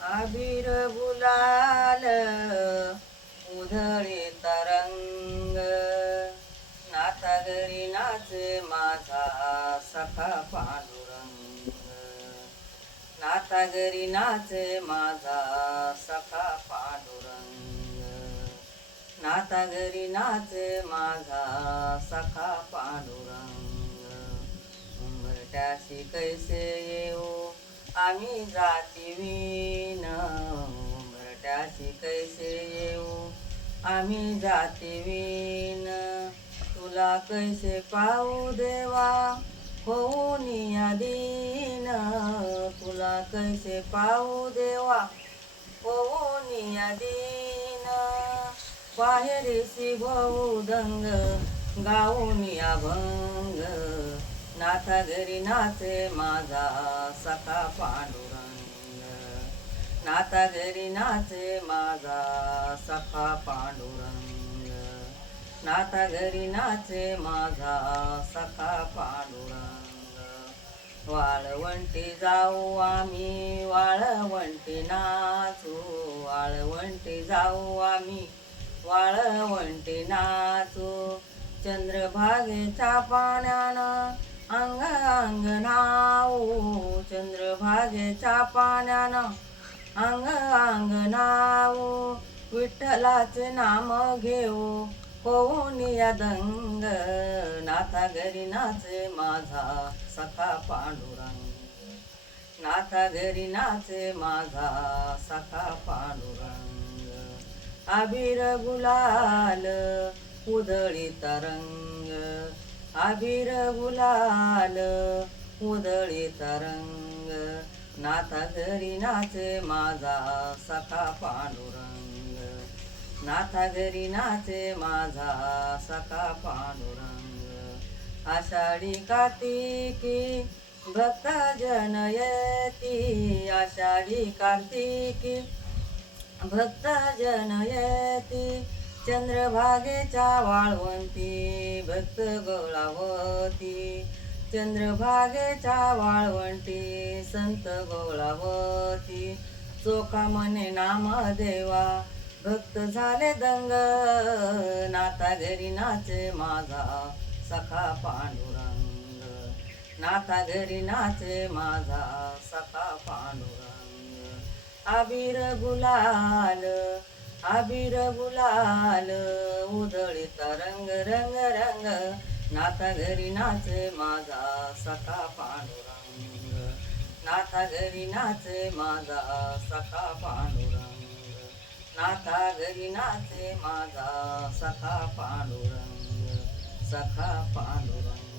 अबीर गुलाल उधळे तरंग नाता घरी नाचे माझा सखा पांडुरंग नाता घरी नाचे माझा सखा पांडुरंग नाता घरी नाचे माझा सखा पांडुरंग उंबरठ्याशी कैसे येऊ आम्ही जातीवीन उंबरठ्याशी कैसे येऊ आम्ही जातीवीन तुला कैसे पाहू देवा होऊन या दीन तुला कैसे पाहू देवा होऊन या दीन बाहेरशी भाऊ दंग गाऊन या भंग नाथा घरी नाचे माझा सखा पांडुरंग नाथा घरी नाचे माझा सखा पांडुरंग नाथा घरी नाचे माझा सखा पांडुरंग वाळवंटी जाऊ आम्ही वाळवंटी नाचू वाळवंटी जाऊ आम्ही वाळवंटी नाचू चंद्रभागेच्या पाण्यानं अंग अंग नावू चंद्रभागेच्या पाण्यानं अंग अंग नावू विठ्ठलाचे नाम घेऊ होऊन या दंग नाथा घरी नाचे माझा सखा पांडुरंग नाथा घरी नाचे माझा सखा पांडुरंग अबीर गुलाल उधळी तरंग अबीर गुलाल उधळी तरंग नाथा घरी नाचे माझा सखा पांडुरंग नाथा घरी नाचे माझा सखा पांडुरंग आषाढी कार्तिकी भक्त जन येती आषाढी कार्तिकी भक्त जन येती चंद्रभागेच्या वाळवंटी भक्त गोळावती चंद्रभागेच्या वाळवंटी संत गोळावती चोखा मने नाम देवा भक्त झाले दंग नाथा घरी नाचे माझा सखा पांडुरंग नाथा घरी नाचे माझा सखा पांडुरंग अबीर गुलाल अबीर गुलाल उधळी तरंग रंग रंग नाथा घरी नाचे माझा सखा पांडुरंग नाथा घरी नाचे माझा सखा पांडुरंग नाथा घरी नाचे माझा सखा पांडुरंग सखा पांडुरंग